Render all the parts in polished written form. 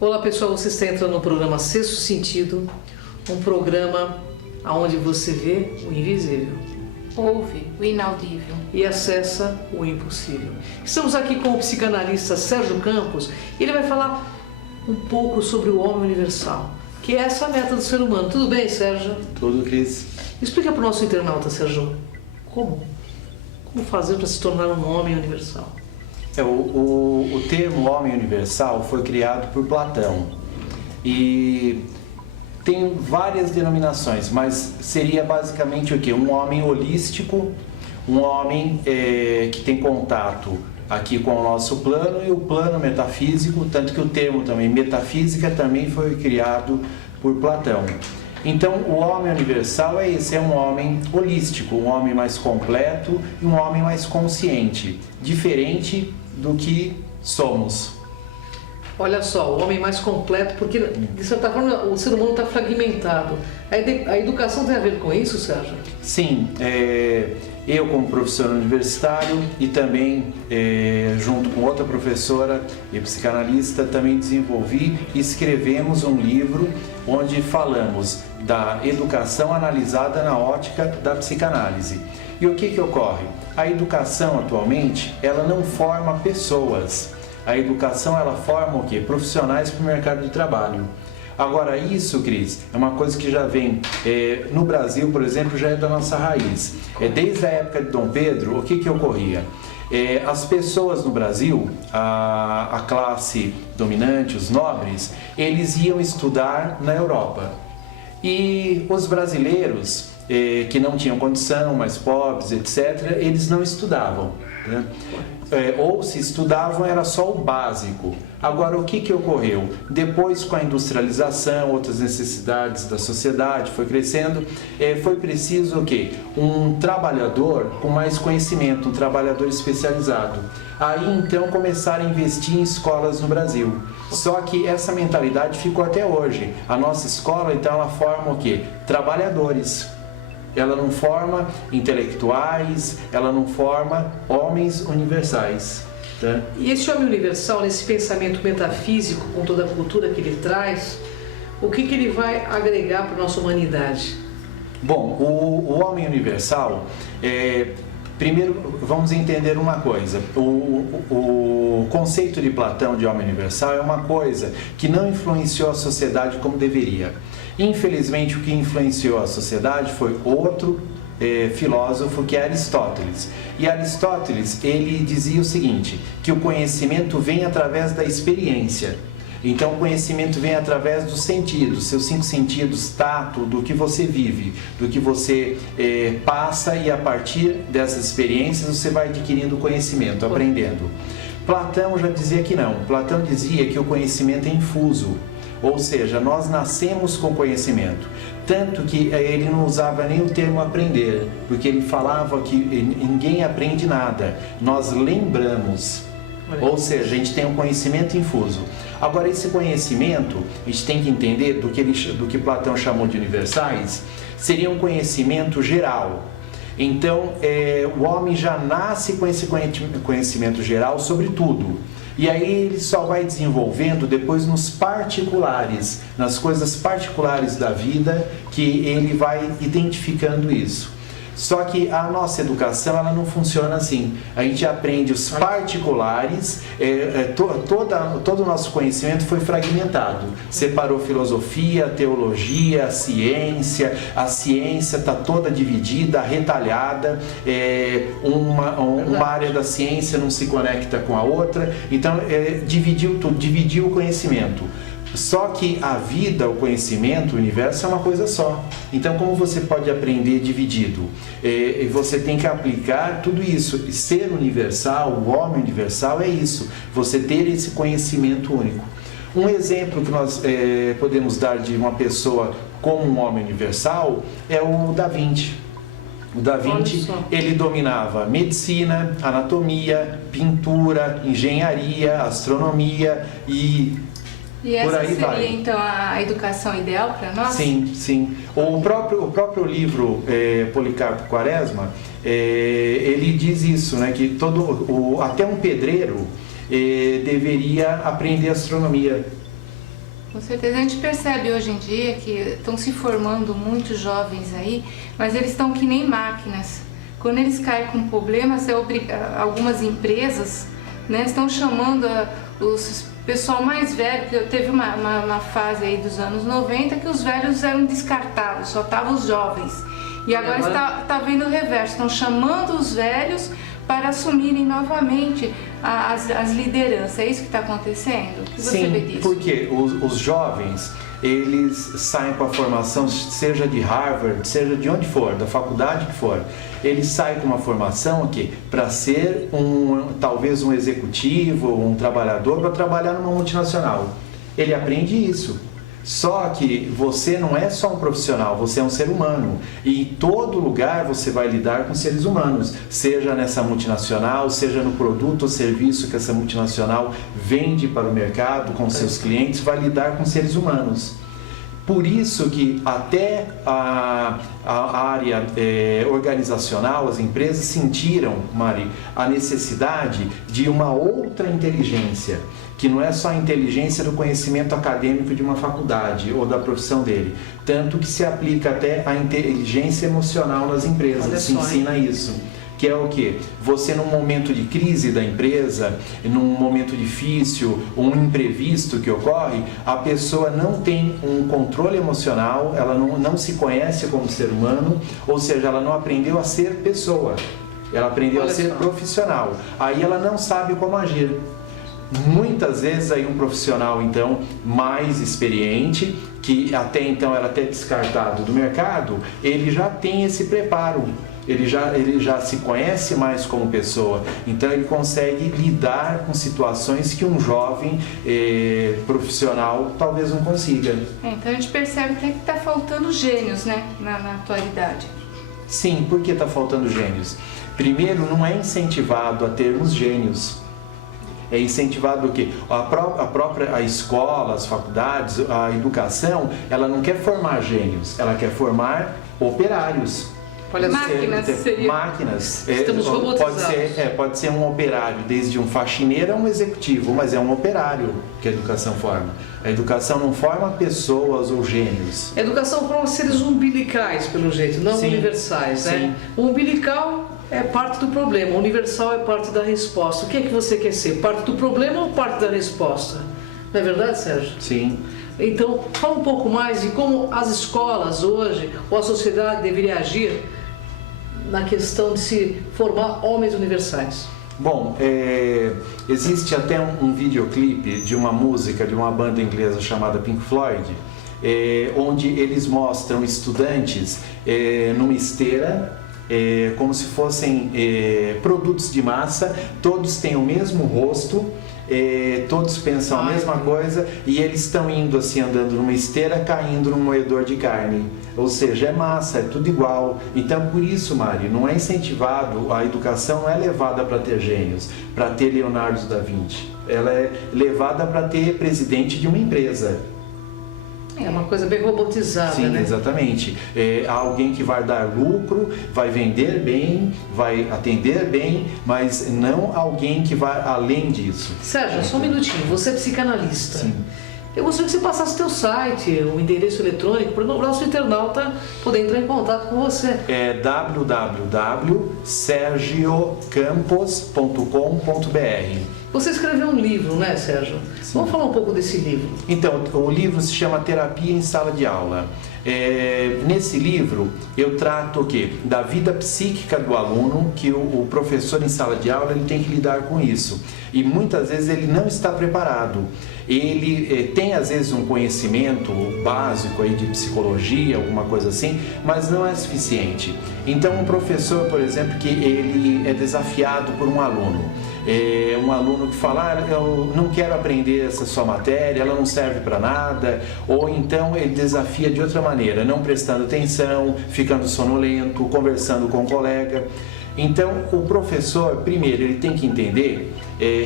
Olá pessoal, você está entrando no programa Sexto Sentido, um programa onde você vê o invisível, ouve o inaudível e acessa o impossível. Estamos aqui com o psicanalista Sérgio Campos e ele vai falar um pouco sobre o homem universal, que é essa meta do ser humano. Tudo bem, Sérgio? Tudo, Cris. Explica para o nosso internauta, Sérgio, como fazer para se tornar um homem universal? O termo homem universal foi criado por Platão e tem várias denominações, mas seria basicamente o quê? Um homem holístico, um homem que tem contato aqui com o nosso plano e o plano metafísico, tanto que o termo também metafísica também foi criado por Platão. Então, o homem universal é esse, é um homem holístico, um homem mais completo e um homem mais consciente, diferente do que somos. Olha só, o homem mais completo, porque de certa forma o ser humano está fragmentado. A educação tem a ver com isso, Sérgio? Sim, eu como professor universitário e também junto com outra professora e psicanalista também desenvolvi e escrevemos um livro onde falamos da educação analisada na ótica da psicanálise. E o que ocorre? A educação atualmente, ela não forma pessoas. A educação, ela forma o quê? Profissionais para o mercado de trabalho. Agora, isso, Cris, é uma coisa que já vem, no Brasil, por exemplo, já é da nossa raiz. Desde a época de Dom Pedro, o que ocorria? As pessoas no Brasil, a classe dominante, os nobres, eles iam estudar na Europa. E os brasileiros, que não tinham condição, mais pobres, etc., eles não estudavam, né? Ou se estudavam era só o básico. Agora, o que ocorreu? Depois, com a industrialização, outras necessidades da sociedade foi crescendo, foi preciso o quê? Um trabalhador com mais conhecimento, um trabalhador especializado. Aí, então, começaram a investir em escolas no Brasil. Só que essa mentalidade ficou até hoje. A nossa escola, então, ela forma o quê? Trabalhadores. Ela não forma intelectuais, ela não forma homens universais. Tá? E esse homem universal, nesse pensamento metafísico, com toda a cultura que ele traz, o que ele vai agregar para a nossa humanidade? Bom, o homem universal, primeiro vamos entender uma coisa. O conceito de Platão de homem universal é uma coisa que não influenciou a sociedade como deveria. Infelizmente, o que influenciou a sociedade foi outro filósofo, que é Aristóteles. E Aristóteles, ele dizia o seguinte, que o conhecimento vem através da experiência. Então, o conhecimento vem através dos sentidos, seus 5 sentidos, tato, do que você vive, do que você passa, e a partir dessas experiências você vai adquirindo conhecimento, aprendendo. Platão já dizia que não. Platão dizia que o conhecimento é infuso. Ou seja, nós nascemos com conhecimento, tanto que ele não usava nem o termo aprender, porque ele falava que ninguém aprende nada, nós lembramos, ou seja, a gente tem um conhecimento infuso. Agora, esse conhecimento, a gente tem que entender do que Platão chamou de universais, seria um conhecimento geral. Então, o homem já nasce com esse conhecimento geral sobre tudo. E aí ele só vai desenvolvendo depois nos particulares, nas coisas particulares da vida, que ele vai identificando isso. Só que a nossa educação, ela não funciona assim. A gente aprende os particulares, todo o nosso conhecimento foi fragmentado. Separou filosofia, teologia, a ciência está toda dividida, retalhada, uma área da ciência não se conecta com a outra, então dividiu tudo, dividiu o conhecimento. Só que a vida, o conhecimento, o universo é uma coisa só. Então, como você pode aprender dividido? Você tem que aplicar tudo isso. E ser universal, o homem universal é isso. Você ter esse conhecimento único. Um exemplo que nós podemos dar de uma pessoa como um homem universal é o Da Vinci. O Da Vinci, ele dominava medicina, anatomia, pintura, engenharia, astronomia e essa por aí seria, vai. Então, a educação ideal para nós? Sim, sim. O próprio livro Policarpo Quaresma, ele diz isso, né, que até um pedreiro deveria aprender astronomia. Com certeza. A gente percebe hoje em dia que estão se formando muitos jovens aí, mas eles estão que nem máquinas. Quando eles caem com problemas, algumas empresas, né, estão chamando os pessoal mais velho, que teve uma fase aí dos anos 90 que os velhos eram descartados, só estavam os jovens. E agora está vendo o reverso, estão chamando os velhos para assumirem novamente as lideranças. É isso que está acontecendo? O que você vê disso? Porque os jovens, eles saem com a formação, seja de Harvard, seja de onde for, da faculdade que for, eles saem com uma formação aqui para ser talvez um executivo, um trabalhador, para trabalhar numa multinacional. Ele aprende isso. Só que você não é só um profissional, você é um ser humano. E em todo lugar você vai lidar com seres humanos, seja nessa multinacional, seja no produto ou serviço que essa multinacional vende para o mercado, com seus clientes, vai lidar com seres humanos. Por isso que até a área organizacional, as empresas sentiram, Mari, a necessidade de uma outra inteligência, que não é só a inteligência do conhecimento acadêmico de uma faculdade ou da profissão dele, tanto que se aplica até a inteligência emocional nas empresas, se ensina isso. Que é o quê? Você num momento de crise da empresa, num momento difícil, um imprevisto que ocorre, a pessoa não tem um controle emocional, ela não se conhece como ser humano, ou seja, ela não aprendeu a ser pessoa, ela aprendeu a ser profissional. Aí ela não sabe como agir. Muitas vezes aí um profissional então mais experiente, que até então era até descartado do mercado, ele já tem esse preparo. Ele já se conhece mais como pessoa, então ele consegue lidar com situações que um jovem profissional talvez não consiga. Então a gente percebe que está faltando gênios, né, na atualidade. Sim, por que está faltando gênios? Primeiro, não é incentivado a termos gênios. É incentivado o quê? A escola, as faculdades, a educação, ela não quer formar gênios, ela quer formar operários. Máquinas seria. Máquinas. Estamos robotizados. Pode ser um operário, desde um faxineiro a um executivo, mas é um operário que a educação forma. A educação não forma pessoas ou gênios. A educação forma seres umbilicais, pelo jeito, não universais, né? Sim. O umbilical é parte do problema, o universal é parte da resposta. O que é que você quer ser? Parte do problema ou parte da resposta? Não é verdade, Sérgio? Sim. Então, fala um pouco mais de como as escolas hoje, ou a sociedade deveria agir na questão de se formar homens universais. Bom, existe até um videoclipe de uma música de uma banda inglesa chamada Pink Floyd, onde eles mostram estudantes numa esteira, como se fossem produtos de massa, todos têm o mesmo rosto, todos pensam a mesma coisa e eles estão indo assim, andando numa esteira, caindo num moedor de carne. Ou seja, é massa, é tudo igual. Então, por isso, Mari, não é incentivado, a educação não é levada para ter gênios, para ter Leonardo da Vinci. Ela é levada para ter presidente de uma empresa. É uma coisa bem robotizada, Sim, né? exatamente. Alguém que vai dar lucro, vai vender bem, vai atender bem, mas não alguém que vai além disso. Sérgio, só um minutinho. Você é psicanalista. Sim. Eu gostaria que você passasse o teu site, o endereço eletrônico, para o nosso internauta poder entrar em contato com você. É www.sergiocampos.com.br. Você escreveu um livro, né, Sérgio? Sim. Vamos falar um pouco desse livro. Então, o livro se chama Terapia em Sala de Aula. Nesse livro, eu trato o quê? Da vida psíquica do aluno, que o professor em sala de aula ele tem que lidar com isso. E muitas vezes ele não está preparado. Ele tem às vezes um conhecimento básico aí de psicologia, alguma coisa assim, mas não é suficiente. Então um professor, por exemplo, que ele é desafiado por um aluno que fala, eu não quero aprender essa sua matéria, ela não serve para nada, ou então ele desafia de outra maneira, não prestando atenção, ficando sonolento, conversando com o colega. Então, o professor, primeiro, ele tem que entender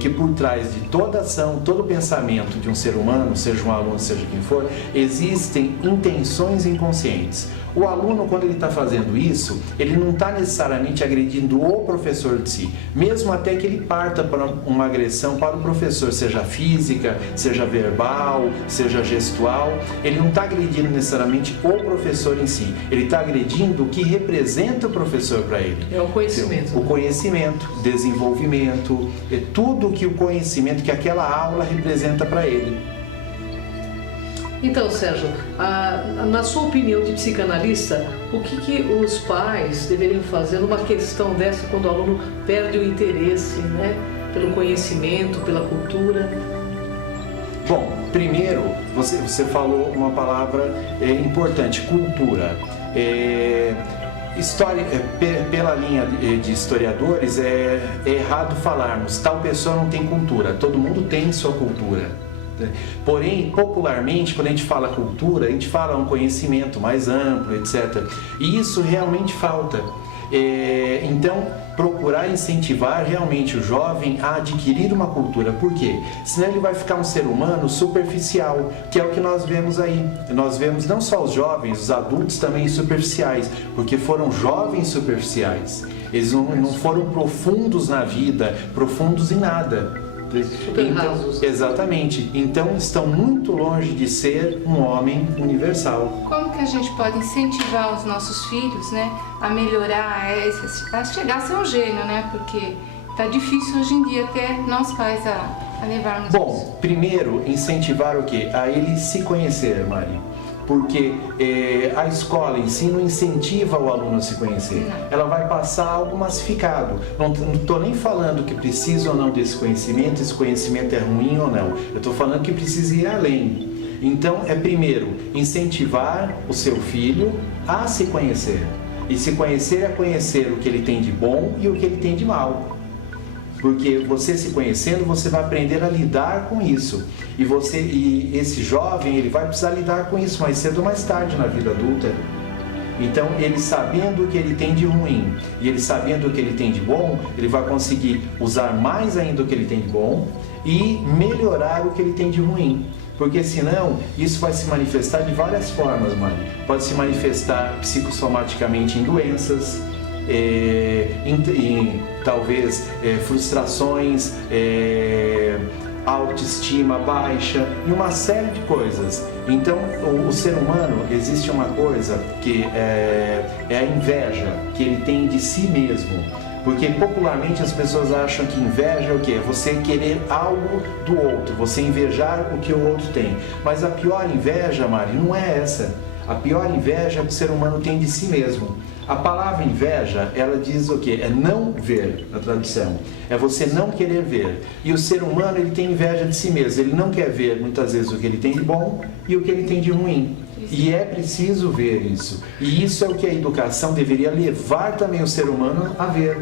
que por trás de toda ação, todo pensamento de um ser humano, seja um aluno, seja quem for, existem intenções inconscientes. O aluno, quando ele está fazendo isso, ele não está necessariamente agredindo o professor de si, mesmo até que ele parta para uma agressão para o professor, seja física, seja verbal, seja gestual, ele não está agredindo necessariamente o professor em si, ele está agredindo o que representa o professor para ele. É o conhecimento. O conhecimento, desenvolvimento, é tudo que o conhecimento, que aquela aula representa para ele. Então, Sérgio, na sua opinião de psicanalista, o que os pais deveriam fazer numa questão dessa, quando o aluno perde o interesse, né, pelo conhecimento, pela cultura? Bom, primeiro, você falou uma palavra importante, cultura. História, pela linha de historiadores, é errado falarmos tal pessoa não tem cultura. Todo mundo tem sua cultura. Porém, popularmente, quando a gente fala cultura, a gente fala um conhecimento mais amplo, etc. E isso realmente falta. Então, procurar incentivar realmente o jovem a adquirir uma cultura. Por quê? Senão ele vai ficar um ser humano superficial, que é o que nós vemos aí. Nós vemos não só os jovens, os adultos também superficiais, porque foram jovens superficiais. Eles não foram profundos na vida, profundos em nada. Então, exatamente. Então estão muito longe de ser um homem universal. Como que a gente pode incentivar os nossos filhos, né, a melhorar, a chegar a ser um gênio, né? Porque tá difícil hoje em dia até nós pais a levarmos isso. Bom, primeiro incentivar o quê? A ele se conhecer, Mari. Porque a escola em si não incentiva o aluno a se conhecer. Ela vai passar algo massificado. Não estou nem falando que precisa ou não desse conhecimento, esse conhecimento é ruim ou não. Eu estou falando que precisa ir além. Então, primeiro, incentivar o seu filho a se conhecer. E se conhecer é conhecer o que ele tem de bom e o que ele tem de mal. Porque você se conhecendo, você vai aprender a lidar com isso. E esse jovem, ele vai precisar lidar com isso mais cedo ou mais tarde na vida adulta. Então, ele sabendo o que ele tem de ruim e ele sabendo o que ele tem de bom, ele vai conseguir usar mais ainda o que ele tem de bom e melhorar o que ele tem de ruim. Porque senão, isso vai se manifestar de várias formas, mano. Pode se manifestar psicossomaticamente em doenças, talvez frustrações, autoestima baixa e uma série de coisas. Então, o ser humano, existe uma coisa que é a inveja que ele tem de si mesmo. Porque popularmente as pessoas acham que inveja é o quê? Você querer algo do outro, você invejar o que o outro tem. Mas a pior inveja, Mari, não é essa. A pior inveja que o ser humano tem de si mesmo. A palavra inveja, ela diz o quê? É não ver, na tradução. É você não querer ver. E o ser humano, ele tem inveja de si mesmo. Ele não quer ver, muitas vezes, o que ele tem de bom e o que ele tem de ruim. E é preciso ver isso. E isso é o que a educação deveria levar também o ser humano a ver.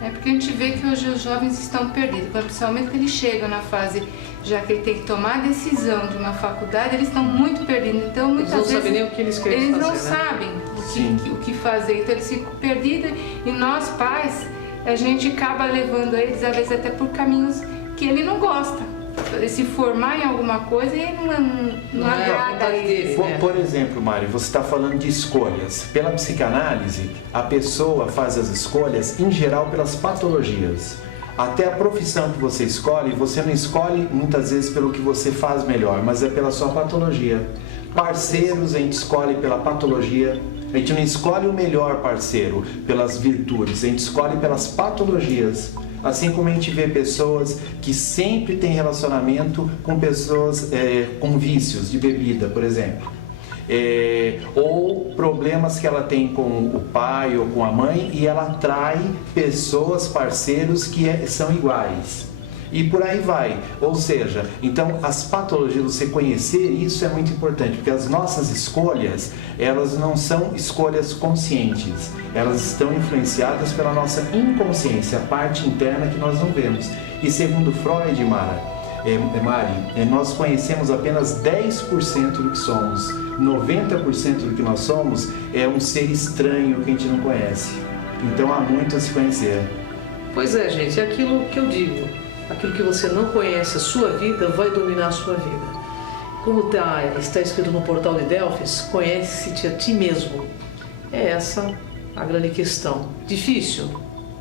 É porque a gente vê que hoje os jovens estão perdidos, principalmente quando eles chegam na fase, já que ele tem que tomar a decisão de uma faculdade, eles estão muito perdidos. Então, muitas vezes, não sabem nem o que eles querem fazer. Eles não né? sabem o que fazer, então eles ficam perdidos. E nós, pais, a gente acaba levando eles, às vezes, até por caminhos que ele não gosta. Se formar em alguma coisa e não agrada a ele. Por exemplo, Mari, você está falando de escolhas. Pela psicanálise, a pessoa faz as escolhas, em geral, pelas patologias. Até a profissão que você não escolhe muitas vezes pelo que você faz melhor, mas é pela sua patologia. Parceiros a gente escolhe pela patologia. A gente não escolhe o melhor parceiro pelas virtudes, a gente escolhe pelas patologias. Assim como a gente vê pessoas que sempre têm relacionamento com pessoas com vícios de bebida, por exemplo. Ou problemas que ela tem com o pai ou com a mãe e ela atrai pessoas, parceiros que são iguais. E por aí vai. Ou seja, então as patologias, você conhecer isso é muito importante, porque as nossas escolhas, elas não são escolhas conscientes. Elas estão influenciadas pela nossa inconsciência, a parte interna que nós não vemos. E segundo Freud, Mari, nós conhecemos apenas 10% do que somos. 90% do que nós somos é um ser estranho que a gente não conhece. Então há muito a se conhecer. Pois é, gente, é aquilo que eu digo. Aquilo que você não conhece, a sua vida vai dominar a sua vida. Como está escrito no portal de Delfos, conhece-te a ti mesmo. É essa a grande questão. Difícil?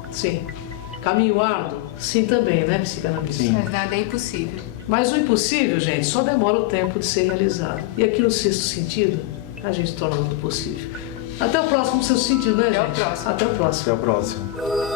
Sim. Caminho árduo? Sim também, né, psicanalista? Sim. Mas nada é impossível. Mas o impossível, gente, só demora o tempo de ser realizado. E aqui no Sexto Sentido, a gente torna tudo possível. Até o próximo Sexto Sentido, né, gente? Até o próximo. Até o próximo. Até o próximo.